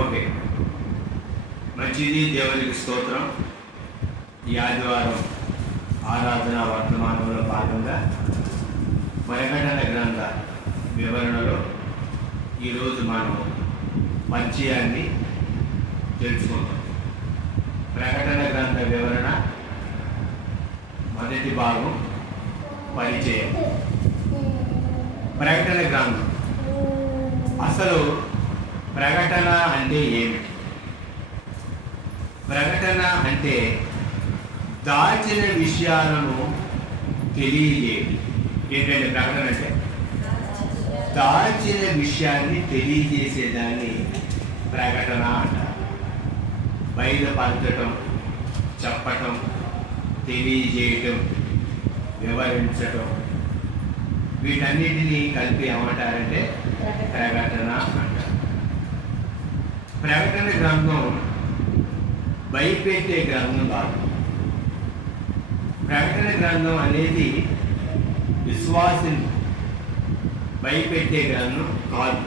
Okay, మంచిది. దేవునికి స్తోత్రం. ఈ ఆదివారం ఆరాధన వర్తమానంలో భాగంగా ప్రకటన గ్రంథ వివరణలో ఈరోజు మనం పరిచయాన్ని తెలుసుకుందాం. ప్రకటన గ్రంథ వివరణ మొదటి భాగం పరిచయం. ప్రకటన గ్రంథం అసలు ప్రకటన అంటే ఏమిటి? ప్రకటన అంటే దాచిన విషయాలను తెలియజేయడం. ఏంటంటే ప్రకటన అంటే దాచిన విషయాన్ని తెలియజేసేదాన్ని ప్రకటన అంటారు. బయలుపరచటం, చెప్పటం, తెలియజేయటం, వివరించటం, వీటన్నిటినీ కలిపి ఏమంటారంటే ప్రకటన అంటారు. ప్రకటన గ్రంథం భయపెట్టే గ్రంథం కాదు. ప్రకటన గ్రంథం అనేది విశ్వాసం భయపెట్టే గ్రంథం కాదు.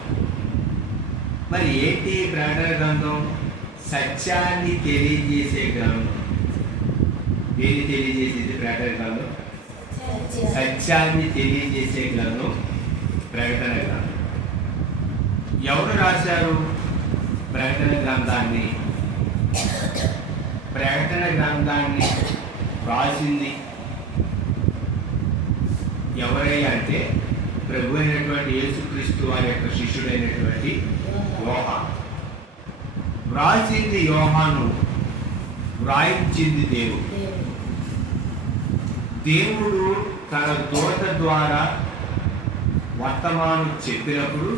మరి ఏంటి ప్రకటన గ్రంథం? సత్యాన్ని తెలియజేసే గ్రంథం. దేన్ని తెలియజేసేది ప్రకటన గ్రంథం? సత్యాన్ని తెలియజేసే గ్రంథం ప్రకటన గ్రంథం. ఎవరు రాశారు ప్రకటన గ్రంథాన్ని? ప్రకటన గ్రంథాన్ని రాసింది ఎవరయ్యా అంటే ప్రభు అయినటువంటి యేసుక్రీస్తు వారి యొక్క శిష్యుడైనటువంటి యోహాను. వ్రాసింది యోహాను, వ్రాయించింది దేవుడు. దేవుడు తన దూత ద్వారా వర్తమానం చెప్పినప్పుడు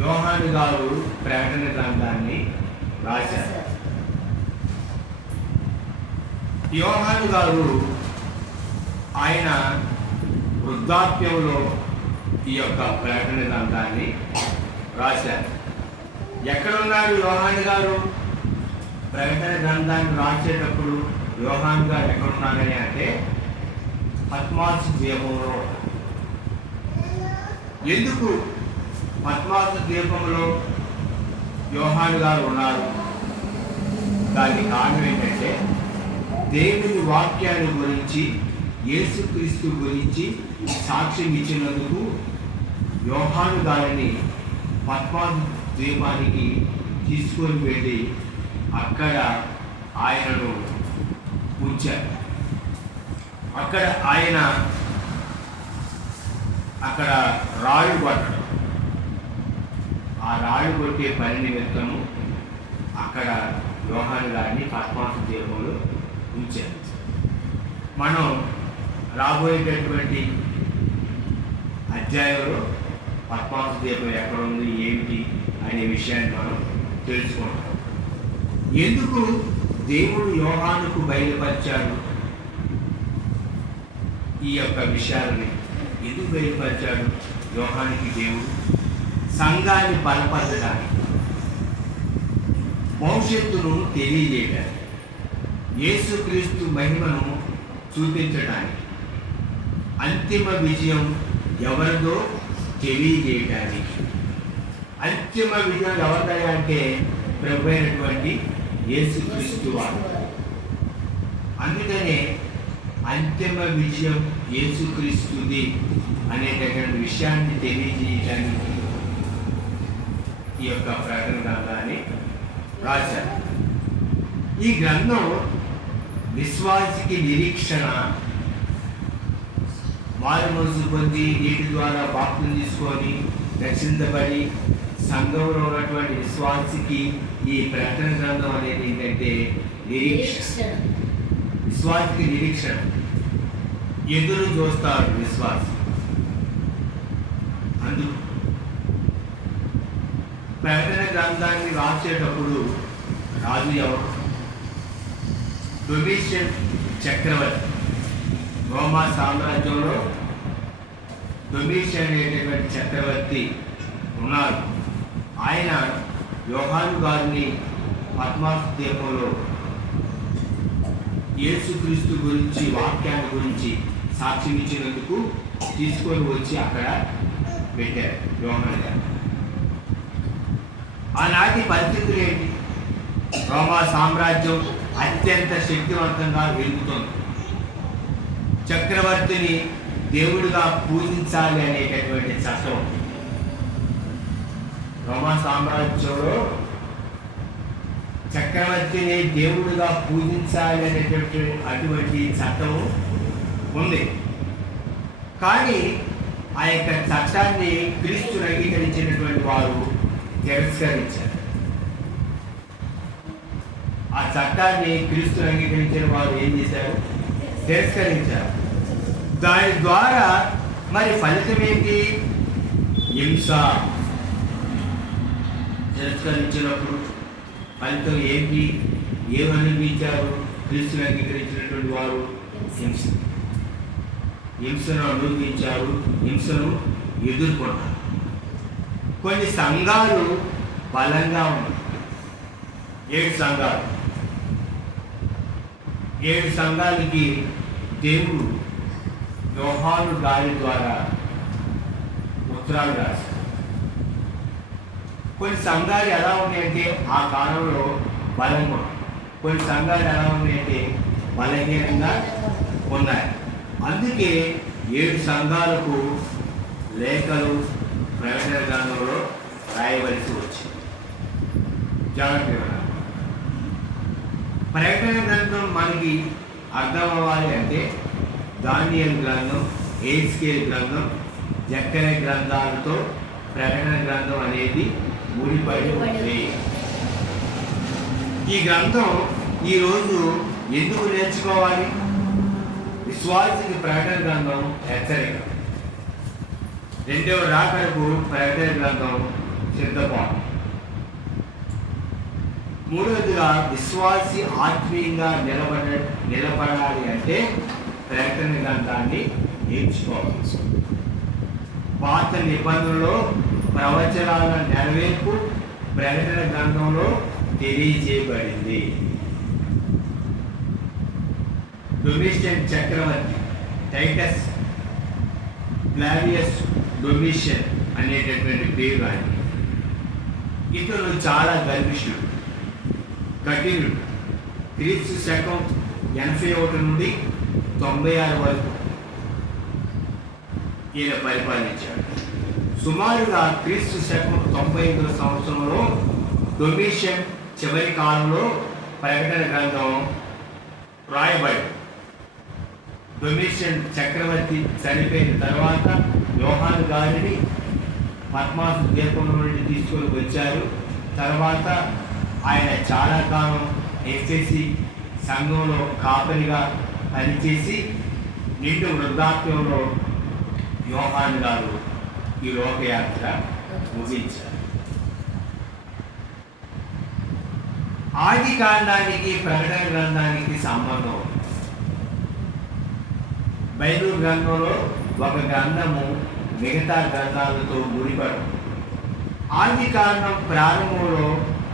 యోహాను గారు ప్రకటన గ్రంథాన్ని రాశారు. యోహాను గారు ఆయన వృద్ధాప్యంలో ఈ యొక్క ప్రకటన గ్రంథాన్ని రాశారు. ఎక్కడున్నారు యోహాను గారు? ప్రకటన గ్రంథాన్ని రాసేటప్పుడు యోహాను గారు ఎక్కడున్నారని అంటే పద్మాసు ద్వీపంలో. ఎందుకు పద్మాసు ద్వీపంలో యోహాను గారు ఉన్నారు? దానికి కారణం ఏంటంటే దేవుని వాక్యాన్ని గురించి, యేసుక్రీస్తు గురించి సాక్ష్యం ఇచ్చినందుకు యోహాను గారిని పద్మాసు ద్వీపానికి తీసుకొని వెళ్ళి అక్కడ ఆయనను ఉంచారు. అక్కడ ఆయన రాళ్ళు కొట్టడం, ఆ రాళ్ళు కొట్టే పని నిమిత్తము అక్కడ యోహాను గారిని పద్మాసు ద్వీపంలో ఉంచారు. మనం రాబోయేటటువంటి అధ్యాయంలో పద్మాసు ద్వీపం ఎక్కడ ఉంది, ఏమిటి అనే విషయాన్ని మనం తెలుసుకుంటాం. ఎందుకు దేవుడు యోహానుకు బయలుపరిచాడు? ఈ యొక్క విషయాలని ఎందుకు బయలుపరిచాడు యోహానికి దేవుడు? సంఘాన్ని బలపరచడానికి, భవిష్యత్తును తెలియజేయడానికి, యేసుక్రీస్తు మహిమను చూపించడానికి, అంతిమ విజయం ఎవరిదో తెలియజేయడానికి. అంతిమ విజయం ఎవరిదా అంటే ప్రభు అయినటువంటి యేసుక్రీస్తు వారు. అందుకనే అంతిమ విజయం యేసుక్రీస్తుది అనేటటువంటి విషయాన్ని తెలియజేయడానికి ఈ యొక్క ప్రకటన గ్రంథాన్ని రాశారు. ఈ గ్రంథం విశ్వాసికి నిరీక్షణ. మారు మనసు పొంది నీటి ద్వారా బాప్తిసం తీసుకొని రక్షించబడి సంఘంలో ఉన్నటువంటి విశ్వాసికి ఈ ప్రకటన గ్రంథం అనేది ఏంటంటే నిరీక్షణ. విశ్వాసికి నిరీక్షణ. ఎదురు చూస్తారు విశ్వాసి. అందుకు ప్రకటన గ్రంథాన్ని రాసేటప్పుడు రాజు ఎవరు? డొమిషియన్ చక్రవర్తి. రోమా సామ్రాజ్యంలో డొమిషియన్ అనేటటువంటి చక్రవర్తి ఉన్నారు. ఆయన యోహాను గారిని పద్మాసు ద్వీపంలో యేసుక్రీస్తు గురించి, వాక్యాన్ని గురించి సాక్ష్యం ఇచ్చినందుకు తీసుకొని వచ్చి అక్కడ పెట్టారు యోహాను గారు. ఆనాటి పరిస్థితులు ఏంటి? రోమా సామ్రాజ్యం అత్యంత శక్తివంతంగా వెలుగుతుంది. చక్రవర్తిని దేవుడిగా పూజించాలి అనేటటువంటి చట్టం. రోమా సామ్రాజ్యంలో చక్రవర్తిని దేవుడిగా పూజించాలి అటువంటి చట్టం ఉంది. కానీ ఆ యొక్క చట్టాన్ని క్రీస్తును అంగీకరించినటువంటి వారు తిరస్కరించారు. ఆ చట్టాన్ని క్రీస్తును అంగీకరించిన వారు ఏం చేశారు? తిరస్కరించారు. దాని ద్వారా మరి ఫలితం ఏంటి? హింస. తిరస్కరించినప్పుడు ఫలితం ఏంటి? ఏమనిపించారు? క్రీస్తును అంగీకరించినటువంటి వారు హింసను అనుభవించారు, హింసను ఎదుర్కొన్నారు. కొన్ని సంఘాలు బలంగా ఉన్నాయి. 7 సంఘాలు. 7 సంఘాలకి దేవుడు యోహాను గారి ద్వారా ఉత్తరాలు రాశారు. కొన్ని సంఘాలు ఎలా ఉన్నాయంటే ఆ కాలంలో బలంగా ఉన్నాయి. కొన్ని సంఘాలు ఎలా ఉన్నాయంటే బలహీనంగా ఉన్నాయి. అందుకే 7 సంఘాలకు లేఖలు ప్రకటన గ్రంథంలో రాయవలసి వచ్చింది. జాగ్రత్తగా ప్రకటన గ్రంథం మనకి అర్థం అవ్వాలి అంటే దానియేలు గ్రంథం, ఎహెజ్కేలు గ్రంథం, జకర్యా గ్రంథాలతో ప్రకటన గ్రంథం అనేది ముడిపడి ఉంది. ఈ గ్రంథం ఈరోజు ఎందుకు నేర్చుకోవాలి? విశ్వాసికి ప్రకటన గ్రంథం హెచ్చరిక. 2వ రాకడకు ప్రకటన గ్రంథం సిద్ధపాటు. 3వదిగా విశ్వాసి ఆత్మీయంగా నిలబడాలి అంటే ప్రకటన గ్రంథాన్ని నేర్చుకోవాలి. పాత నిబంధనలో ప్రవచనాల నెరవేర్పు ప్రకటన గ్రంథంలో తెలియజేయబడింది. డొమిషియన్ చక్రవర్తి టైటస్ ఫ్లావియస్ డొమిషియన్ అనేటటువంటి పేరు కానీ ఇతను చాలా గర్విష్ఠుడు, కఠినుడు. క్రీస్తు శకం 81 నుండి 96 వరకు ఈయన పరిపాలించాడు. సుమారుగా క్రీస్తు శకం 95వ సంవత్సరంలో డొమిషియన్ చివరి కాలంలో ప్రకటన గ్రంథం రాయబడి డొమిషియన్ చక్రవర్తి చనిపోయిన తర్వాత యోహాను గారిని పద్మాసు ద్వీపంలో నుండి తీసుకొని వచ్చారు. తర్వాత ఆయన చాలా కాలం ఎస్ఎస్సి సంఘంలో కాపరిగా పనిచేసి నిండు వృద్ధాప్యంలో యోహాను గారు ఈ లోకయాత్ర ముగించారు. ఆది కాండానికి ప్రకటన గ్రంథానికి సంబంధం. బైబిల్ గ్రంథంలో ఒక గ్రంథము మిగతా గ్రంథాలతో ముడిపడు. ఆది కాండం ప్రారంభంలో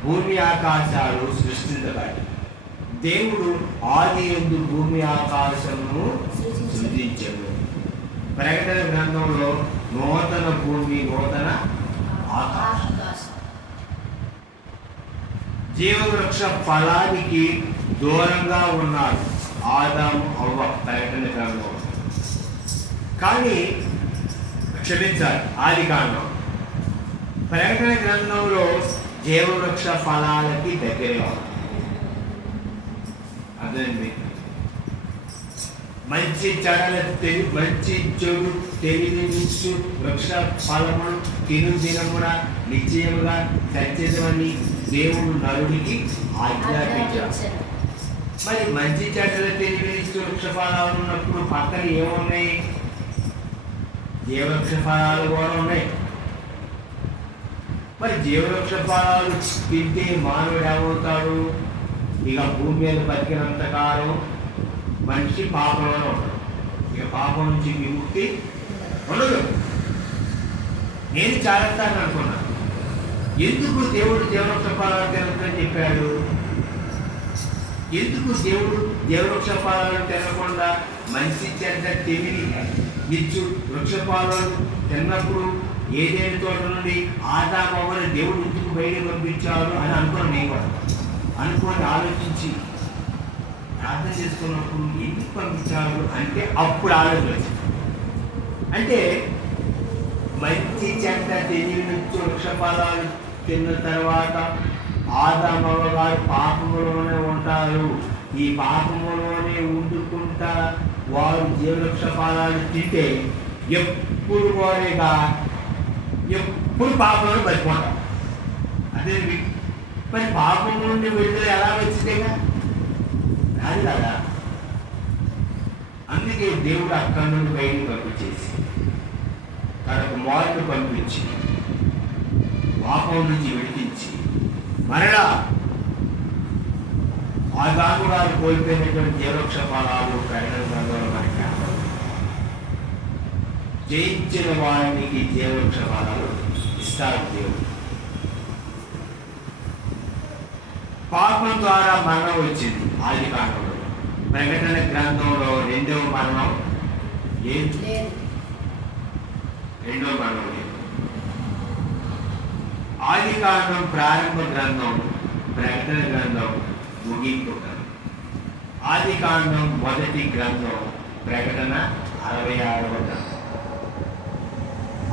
భూమి ఆకాశాలు సృష్టించబడి దేవుడు ఆది యందు భూమి ఆకాశమును సృజించెను. ప్రకటన గ్రంథంలో నూతన భూమి, నూతన ఆకాశం. జీవవృక్ష ఫలానికి దూరంగా ఉన్నారు ఆదాము, హవ్వ ప్రకటన గ్రంథంలో. కానీ క్షమించాలి, ఆది కాండం. ప్రకటన గ్రంథంలో జీవవృక్ష ఫలాలకి దగ్గరగా అదండి. మంచి చెడు తెలియజేస్తూ వృక్ష ఫలములు దినమున నిశ్చయముగా సత్యమని దేవుడు నరుడికి ఆజ్ఞాపించాడు. మరి మంచి చెడ్డలు తెలియజేస్తూ వృక్ష ఫలాలు ఉన్నప్పుడు పక్కన ఏమున్నాయి? జీవవృక్ష ఫలాలు కూడా ఉన్నాయి. మరి జీవవృక్ష ఫలాలు తింటే మానవుడు ఏమవుతాడు? ఇక భూమి మీద బతికినంత కాలం మనిషి పాపంలో ఉంటాడు. ఇక పాపం నుంచి విముక్తి ఉండదు. నేను చాలాసార్లు అనుకున్నాను, ఎందుకు దేవుడు జీవవృక్ష ఫలాలు తినొద్దని చెప్పాడు? ఎందుకు దేవుడు జీవవృక్ష ఫలాలు తినకుండా మంచి చెడ్డ తెలివి ఇచ్చు వృక్ష ఫలాలు తిన్నప్పుడు ఏదేని తోట నుండి ఆదామవ్వని దేవుడు ఎందుకు బయట పంపించారు అని అనుకోను. నేను కూడా అనుకోని ఆలోచించి ప్రార్థన చేసుకున్నప్పుడు ఎందుకు పంపించారు అంటే అప్పుడు ఆలోచన వచ్చింది. అంటే మంచి చెడ్డ తెలియని వృక్షఫలాలు తిన్న తర్వాత ఆదామవ్వ గారు పాపములోనే ఉంటారు. ఈ పాపములోనే ఉండుకుంటా వారు జీవవృక్ష ఫలాలు తింటే ఎప్పుడు కోరేగా ఎప్పుడు పాపంలో బతికుంటారు. అదే మరి పాపం నుండి విడుదల ఎలా వచ్చిందేగా అది కదా. అందుకే దేవుడు అక్కడి నుండి బయటికి పంపించేసి తన కుమారుడు పంపించి పాపం నుంచి విడిపించి మరలా ఆదాము గారు కోల్పోయినటువంటి జీవవృక్ష ఫలాలు ప్రకటన గ్రంథంలో మనకి జయించిన వారికి జీవవృక్ష ఫలాలు ఇస్తారు దేవుడు. పాపం ద్వారా మరణం వచ్చింది ఆది కాండంలో. ప్రకటన గ్రంథంలో రెండవ మరణం ఏంటి? రెండవ మరణం లేదు. ఆది కాండం ప్రారంభ గ్రంథం, ప్రకటన గ్రంథం ముగింపు గ్రంథం. ఆది కాండం మొదటి గ్రంథం, ప్రకటన 66వ గ్రంథం.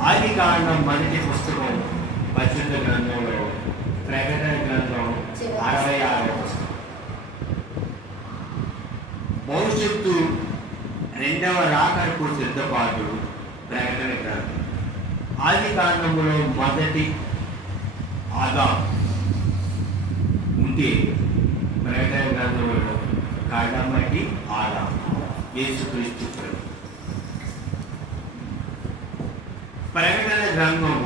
ఆది కాండం మొదటి పుస్తకం పరిశుద్ధ గ్రంథంలో, ప్రకటన గ్రంథం 66వ పుస్తకం. భవిష్యత్తు రెండవ రాకడకు సిద్ధపాటు ప్రకటన గ్రంథం. ఆది కాండంలో మొదటి ఆదాం ఉంటే ప్రకటన గ్రంథంలో కాడమ్మటి ఆదాం యేసుక్రీస్తు ప్రభు. ప్రకటన గ్రంథం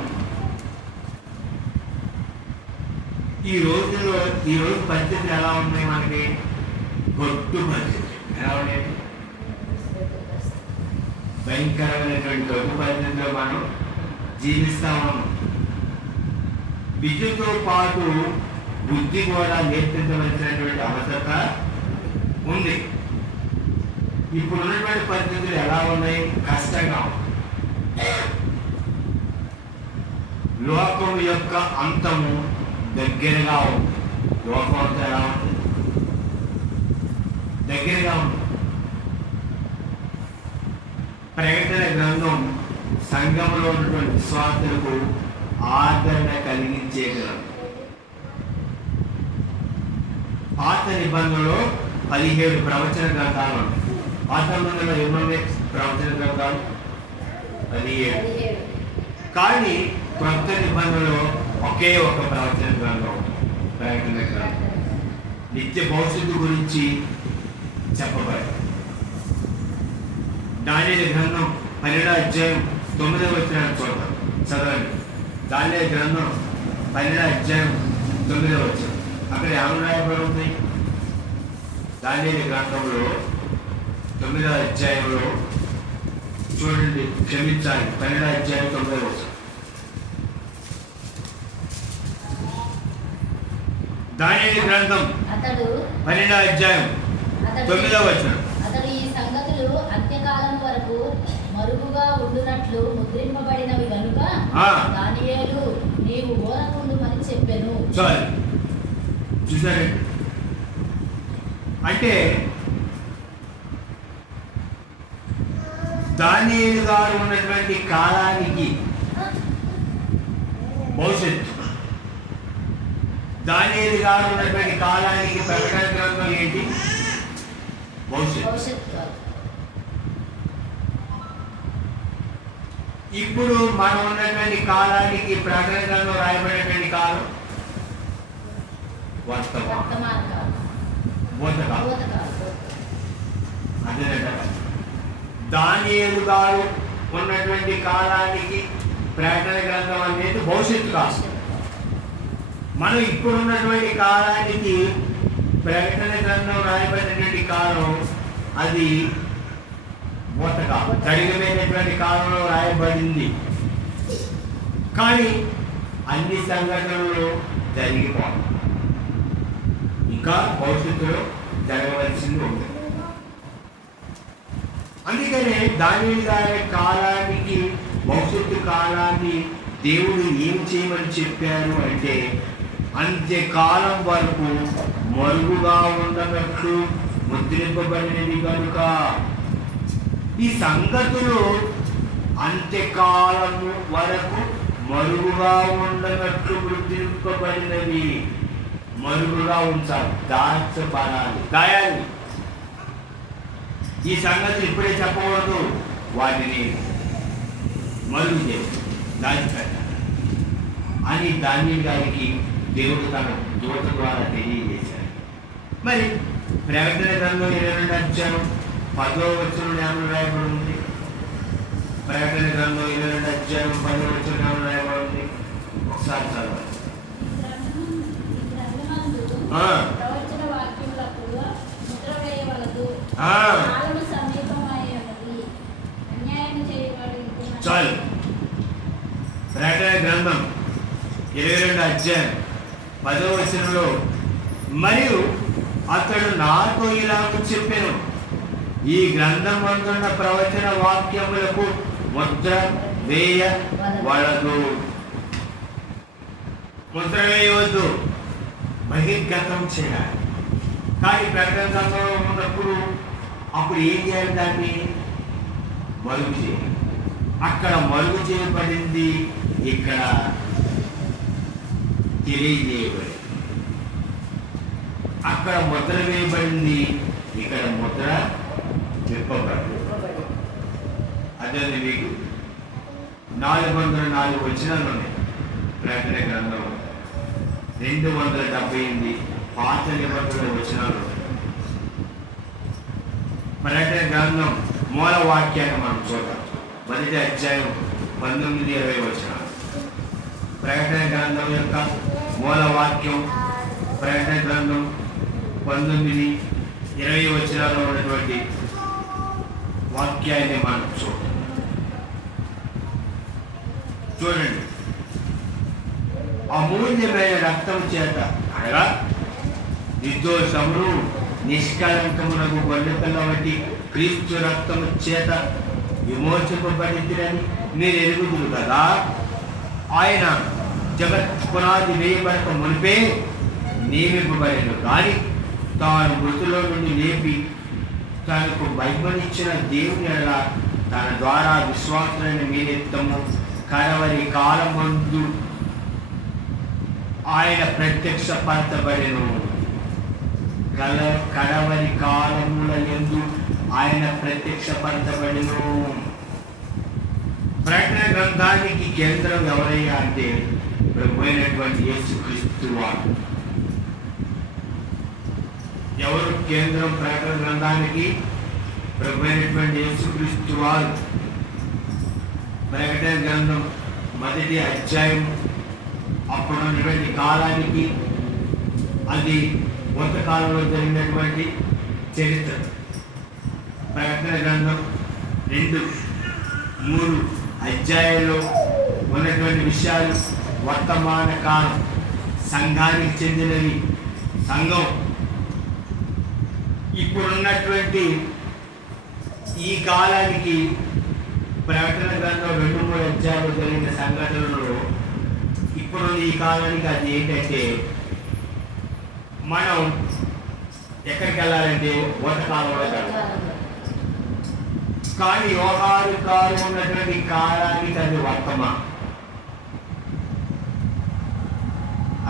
ఈ రోజు పరిస్థితులు ఎలా ఉన్నాయి? మనకి గొడ్డు పరిస్థితి ఎలా ఉన్నాయి? భయంకరమైనటువంటి గొడ్డు పరిస్థితిలో మనం జీవిస్తా ఉన్నాం. విద్యతో పాటు బుద్ధి కూడా నేర్పించవలసినటువంటి అవసరత ఉంది. ఇప్పుడు ఉన్నటువంటి పరిస్థితులు ఎలా ఉన్నాయి? కష్టంగా. లోకం యొక్క అంతము దగ్గరగా ఉంది. లోకం అంతా ఎలా ఉంది? దగ్గరగా ఉంది. ప్రకటన గ్రంథం సంఘంలో ఉన్నటువంటి విశ్వాసులకు ఆదరణ కలిగించే గ్రంథం. పాత నిబంధనలో 17 ప్రవచన గ్రంథాలు ఉన్నాయి. పాత నిబంధనలో ఎన్నో ప్రవచన గ్రంథాలు 17. కానీ కొత్త నిబంధనలో ఒకే ఒక ప్రవచన గ్రంథం, ప్రకటన గ్రంథం. నిత్య భవిష్యత్తు గురించి చెప్పబడింది. దానియేలు గ్రంథం 12వ అధ్యాయం 9వ వచనాన్ని చూద్దాం, చదవండి. దానియేలు గ్రంథం 12వ అధ్యాయం 9వ వచనం. అక్కడ ఏమని రాయబడి ఉంది? దానియేలు గ్రంథంలో 9వ అధ్యాయంలో చూడండి, క్షమించాలి, 12వ అధ్యాయం 9వ వచనం. దానియేలు గ్రంథం 12వ అధ్యాయం 9వ వచనం. అతడు ఈ సంగతులు అంత్యకాలం వరకు మరుగుగా ఉండునట్లు ముద్రింపబడినవి గనుక దానియేలు నీవు ఊరకుండుమని చెప్పెను. చాలు, చూసారు? అంటే దానియేలు గారు ఉన్నటువంటి కాలానికి భవిష్యత్తు, దానియేలు గారు ఉన్నటువంటి కాలానికి ప్రకటన గ్రంథం ఏంటి? భవిష్యత్తు. ఇప్పుడు మనం ఉన్నటువంటి కాలానికి ప్రకటన గ్రంథం రాయబడినటువంటి కాలం వర్తమాన కాలం. అదేనంట. దానియేలు గారు ఉన్నటువంటి కాలానికి ప్రకటన గ్రంథం అనేది భవిష్యత్తు కాలం. మనం ఇప్పుడున్నటువంటి కాలానికి ప్రకటన గ్రంథం రాయబడినటువంటి కాలం అది మూతకాలం, జరిగిపోయినటువంటి కాలంలో రాయబడింది. కానీ అన్ని సంఘటనలు జరిగిపోవాలి, ఇంకా భవిష్యత్తులో జరగవలసింది ఉంది. అందుకనే దానియేలు గారి కాలానికి భవిష్యత్తు కాలాన్ని దేవుడు ఏం చేయమని చెప్పారు అంటే అంత్యకాలం వరకు మరుగుగా ఉండనట్లు ముద్రింపబడినవి కనుక. ఈ సంగతులు అంత్యకాలము వరకు మరుగుగా ఉండనట్లు ముద్రింపబడినవి. మరుగుగా ఉంచాలి, దాయాలి. ఈ సంగతులు ఇప్పుడే చెప్పకూడదు, వాటిని మరుగు చేసి దాచిపెట్టాలి అని దానియేలు గారికి దేవుడు తన దూత ద్వారా తెలియజేశాడు. మరి ప్రకటన గ్రంథం 22 అధ్యాయం 10వ వచనంలో ఏమని రాయబడి ఉంది? ప్రకటన గ్రంథం 22 అధ్యాయం 10వ వచనంలో ఏమని రాయబడి ఉంది? ఒకసారి చదవాలి. చాలు. ప్రకటన గ్రంథం 22 అధ్యాయం 10వ వచనంలో, మరియు అతడు నాతో ఇలాగ చెప్పెను, ఈ గ్రంథం అందున్న ప్రవచన వాక్యములకు ముద్ర వేయవలదు. ముద్ర వేయవద్దు, బహిర్గతం చేయాలి. కానీ ప్రకటన గ్రంథంలో ఉన్నప్పుడు అప్పుడు ఏం చేయాలి? దాన్ని మరుగు చేయాలి. అక్కడ మరుగు చేయబడింది, ఇక్కడ తెలియజేయబడింది. అక్కడ ముద్ర వేయబడింది, ఇక్కడ ముద్ర విప్పబడింది. అదే మీకు 404 వచనాలు ఉన్నాయి ప్రకటన గ్రంథం. 278 పాత నిబంధనల వచనాలు. ప్రకటన గ్రంథం మూల వాక్యాన్ని మనం చూద్దాం. 1వ అధ్యాయం 19-20 వచనాలు. ప్రకటన గ్రంథం యొక్క మూల వాక్యం ప్రకటన గ్రంథం 19-20 వచనాల్లో ఉన్నటువంటి వాక్యాన్ని మనం చూడండి. అమూల్యమైన రక్తం చేత, అనగా నిర్దోషమును నిష్కలంకమునకు గొర్రెపిల్ల వంటి క్రీస్తు రక్తము చేత విమోచింపబడిద్దని మీరు ఎరుగుదురు కదా. ఆయన జగత్ పునాది వేయబడక మునిపే నియమింపబడిను, కానీ తాను మృతుల నుండి లేపి తనకు బైబిలిచ్చిన దేవుని ఎడల తన ద్వారా విశ్వాసులైన మీ నిమిత్తము కడవరి కాలమందు ఆయన ప్రత్యక్షపరచబడెను. కడవరి కాలముల యందు ఆయన ప్రత్యక్షపరచబడెను. ప్రకటన గ్రంథానికి కేంద్రం ఎవరయ్యా అంటే ప్రభువైనటువంటి యేసుక్రీస్తు వారు. ఎవరు కేంద్రం ప్రకటన గ్రంథానికి? ప్రభువైనటువంటి యేసుక్రీస్తు వారు. ప్రకటన గ్రంథం 1వ అధ్యాయం అప్పుడున్నటువంటి కాలానికి, అది కొంతకాలంలో జరిగినటువంటి చరిత్ర. ప్రకటన గ్రంథం 2-3 అధ్యాయాల్లో ఉన్నటువంటి విషయాలు వర్తమాన కాలం, సంఘానికి చెందినవి. సంఘం ఇప్పుడున్నటువంటి ఈ కాలానికి ప్రకటన గ్రంథం 2-3 అధ్యాయాలు జరిగిన సంఘటనలు ఇప్పుడు ఈ కాలానికి అది ఏంటంటే, మనం ఎక్కడికి వెళ్ళాలంటే వర్తకాలంలో వెళ్ళాలి. కానీ యోహాను గారు ఉన్నటువంటి కాలానికి అది వర్తమా.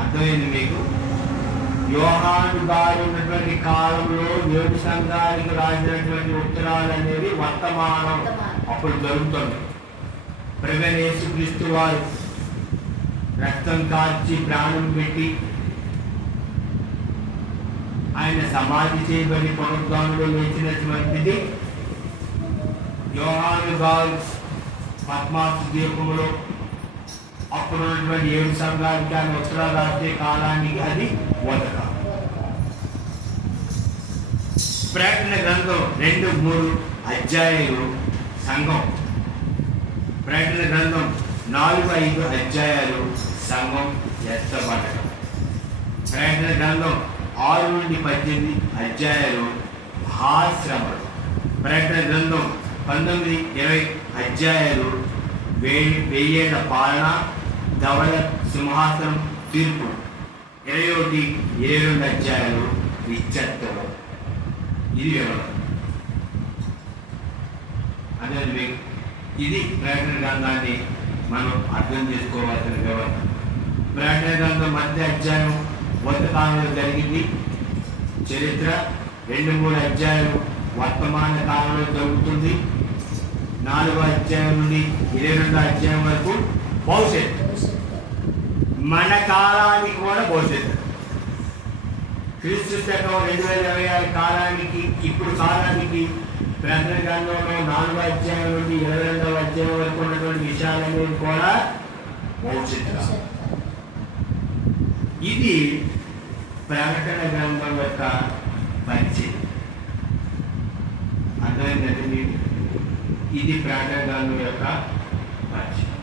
అర్థమైంది మీకు? యోహాను గారు ఉన్నటువంటి కాలంలో 7 సంఘాలకు రాసినటువంటి ఉత్తరాలు అనేవి వర్తమానం, అప్పుడు జరుగుతుంది. ప్రభువైన యేసుక్రీస్తు వారు రక్తం కార్చి ప్రాణం పెట్టి ఆయన సమాధి చేయబడి పునరుద్ధానంలో లేచినటువంటిది యోహాను గారు పద్మాసు ద్వీపంలో అప్పుడు ఉన్నటువంటి 7 సంఘాలకి ఆయన ఉత్తరాలు రాసే కాలానికి అది వర్తక. ప్రకటన గ్రంథం 2-3 అధ్యాయాలు సంఘం. ప్రకటన గ్రంథం 4-5 అధ్యాయాలు సంఘం ఎత్తబడటం. ప్రకటన గ్రంథం 6-18 అధ్యాయాలు మహాశ్రమలు. ప్రకటన గ్రంథం 19-20 అధ్యాయాలు వెయ్యేళ్ల పాలన, ధవళ సింహాసనం, తీర్పు 21, 22 అధ్యాయాలు నిశ్చత్వం. ఇది వివరణ. అనేది ఇది ప్రకటన గ్రంథాన్ని మనం అర్థం చేసుకోవాల్సిన వివరణ. ప్రకటన గ్రంథం మధ్య అధ్యాయం వర్తమానంలో జరిగింది చరిత్ర, 2-3 అధ్యాయాలు వర్తమాన కాలంలో జరుగుతుంది. 4వ అధ్యాయం నుండి 22వ అధ్యాయం వరకు భవిష్యత్తు, మన కాలానికి కూడా భవిష్యత్తు. క్రీస్తు శకం 2026 కాలానికి, ఇప్పుడు కాలానికి ప్రకటన గ్రంథంలో 4వ అధ్యాయం నుండి 22వ అధ్యాయం వరకు ఉన్నటువంటి విషయాలనేది కూడా భవిష్యత్తు. ఇది ప్రకటన గ్రంథం యొక్క పరిచయం. అర్థమైందంటే మీకు ఇది ప్రకటన గ్రంథం యొక్క పరిచయం.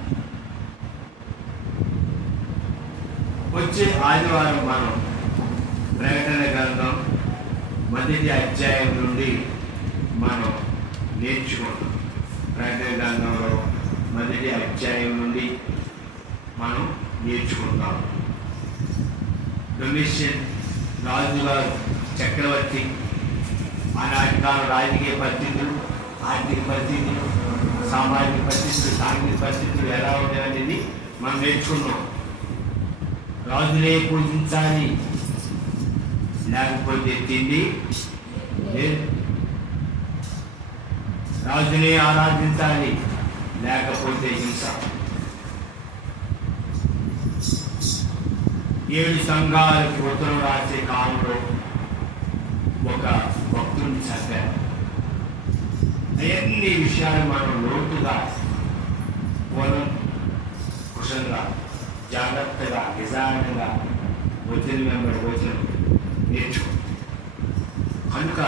వచ్చే ఆదివారం మనం ప్రకటన గ్రంథం 1వ అధ్యాయం నుండి మనం నేర్చుకుంటాం. ప్రకటన గ్రంథంలో 1వ అధ్యాయం నుండి మనం నేర్చుకుంటాం. డొమిషియన్ రాజుగారు, చక్రవర్తి, ఆనాటి కాలం రాజకీయ పరిస్థితులు, ఆర్థిక పరిస్థితులు, సామాజిక పరిస్థితులు, సాంఘిక పరిస్థితులు ఎలా ఉంటాయనేది మనం నేర్చుకున్నాం. రాజునే పూజించాలి, లేకపోతే తిండి లేదు. రాజునే ఆరాధించాలి, లేకపోతే హింస. 7 సంఘాలకు ఉత్తరం రాసే కాలంలో ఒక భక్తుడిని చంపారు. అన్ని విషయాలు మనం లోతుగా, కుశంగా, జాగ్రత్తగా, నిజానంగా వచ్చిన వెంబడి వచ్చిన నేర్చుకుంటాం. కనుక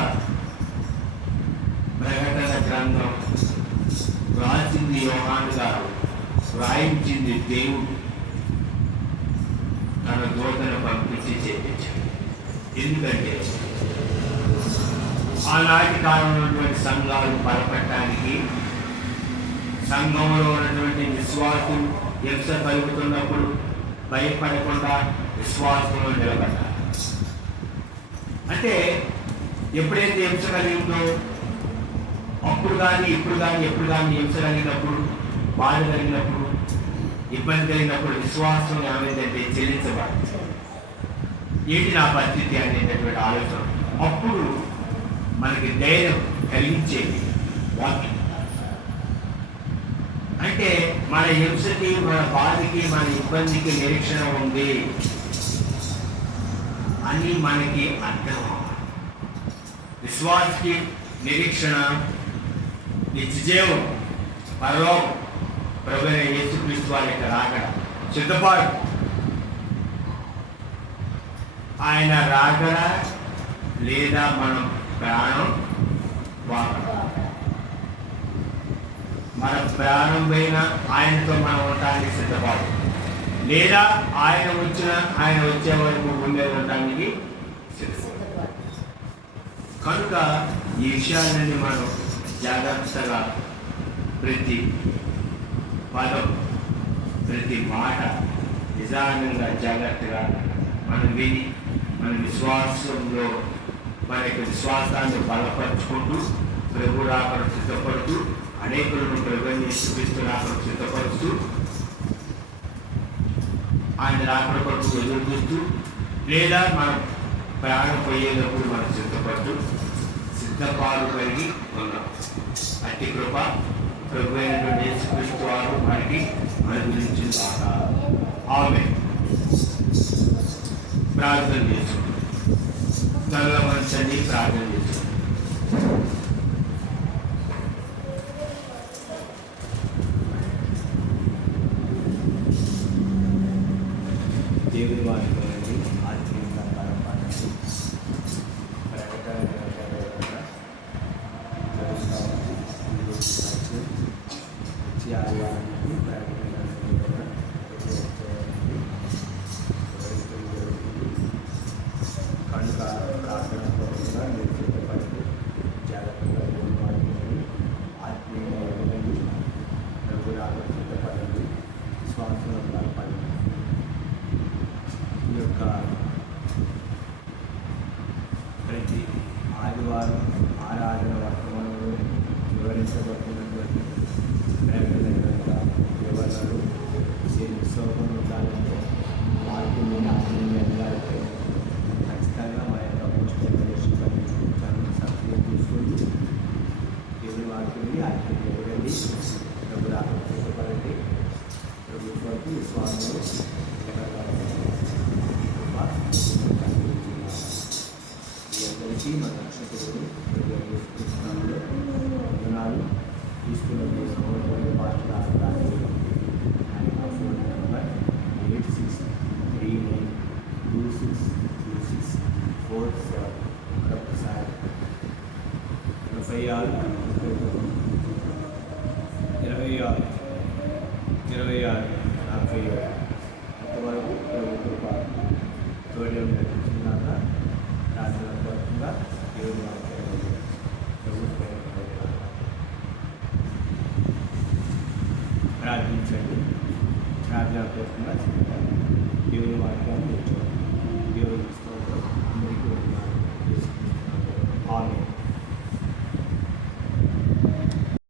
ప్రకటన గ్రంథం రాసింది యోహాను గారు, రాయించింది దేవుడు తన దూతను పంపించి చేయించాడు. ఎందుకంటే ఆనాటి కాలంలో ఉన్నటువంటి సంఘాలు బలపడటానికి, సంఘంలో ఉన్నటువంటి విశ్వాసం హింస కలుగుతున్నప్పుడు భయపడకుండా విశ్వాసంలో నిలబడ్డారు. అంటే ఎప్పుడైతే హింస కలిగిందో అప్పుడు కానీ ఇప్పుడు కానీ ఎప్పుడు కానీ హింస కలిగినప్పుడు, బాధ కలిగినప్పుడు, ఇబ్బంది కలిగినప్పుడు విశ్వాసం ఏమైందంటే చెల్లించబడి ఏంటి నా పరిస్థితి అనేటటువంటి ఆలోచన అప్పుడు మనకి ధైర్యం కలిగించేది వాక్యం. అంటే మన హింసకి, మన బాధకి, మన ఇబ్బందికి నిరీక్షణ ఉంది అని మనకి అర్థం. విశ్వాసకి నిరీక్షణ నిత్యజీవం, పరలోకం, ప్రభువైన యేసుక్రీస్తు వారి యొక్క రాకడ, సిద్ధపాటు. ఆయన రాకడ లేదా మనం ప్రాణం మన ప్రాణం పైన ఆయనతో మనం ఉండటానికి సిద్ధపాటు, లేదా ఆయన వచ్చే వరకు ఉండేది ఉండటానికి సిద్ధపాటు. కనుక ఈ విషయాలన్నీ మనం జాగ్రత్తగా ప్రతి పదం, ప్రతి మాట నిజానంగా జాగ్రత్తగా మనం విని మన విశ్వాసంలో మన యొక్క విశ్వాసాన్ని బలపరుచుకుంటూ ప్రభు రాకడ సిద్ధపడుతూ అనేకులను ప్రభుని యేసుక్రీస్తు రాకడ సిద్ధపరుస్తూ ఆయన రాకడ కొరకు ఎదురు చూస్తూ లేదా మనం ప్రాణం పోయేటప్పుడు మనం సిద్ధపడుతూ సిద్ధపాటు కలిగి ఉన్నాం. అతి కృప ప్రభు అయినటువంటి యేసుక్రీస్తు వారు మనకి అనుగ్రహించిన దాకా. ఆమేన్. ప్రార్థన చేసుకుంటాం. తనలో మనసండి ప్రార్థన చేసుకుంటాం. దేవుని వారితో ఆత్మీయంగా బలపడండి. ప్రకటన వచ్చే ఆదివారానికి కనుక ప్రార్థన పూర్వకంగా మీరు సిద్ధపడి జాగ్రత్తగా ఆత్మీయంగా ప్రభు రాక సిద్ధపడి యొక్క ప్రతి ఆదివారం ఆరాధన వర్తమానంలో వివరించబడుతున్నటువంటి ప్రకటన యొక్క వివరణలు దీనికి సోపనుండాలంటే మార్పుని ఆత్మీయంగాలపై ఖచ్చితంగా మా యొక్క పోస్టులను సక్రియం తీసుకొని దేవుని వాక్యాన్ని ఆజ్ఞాపించబడండి. ప్రభు రాకపోతే ప్రభుత్వానికి విశ్వాసంలో మీ అందరికీ మన రక్షకుడు స్థానంలో వందనాలు తీసుకున్న సహోదరులు పాస్టర్ ఆడడానికి ఆయన ఫోన్ నెంబర్ 8639262647 మరొకసారి 26 అంతవరకు ప్రభుత్వ తోడే ఉన్నాక రాష్ట్రవ్యాప్తంగా దేవుని వాక్యాన్ని ప్రభుత్వం ప్రార్థించండి. ప్రార్థనాపూర్వకంగా దేవుని వాక్యాన్ని దేవుని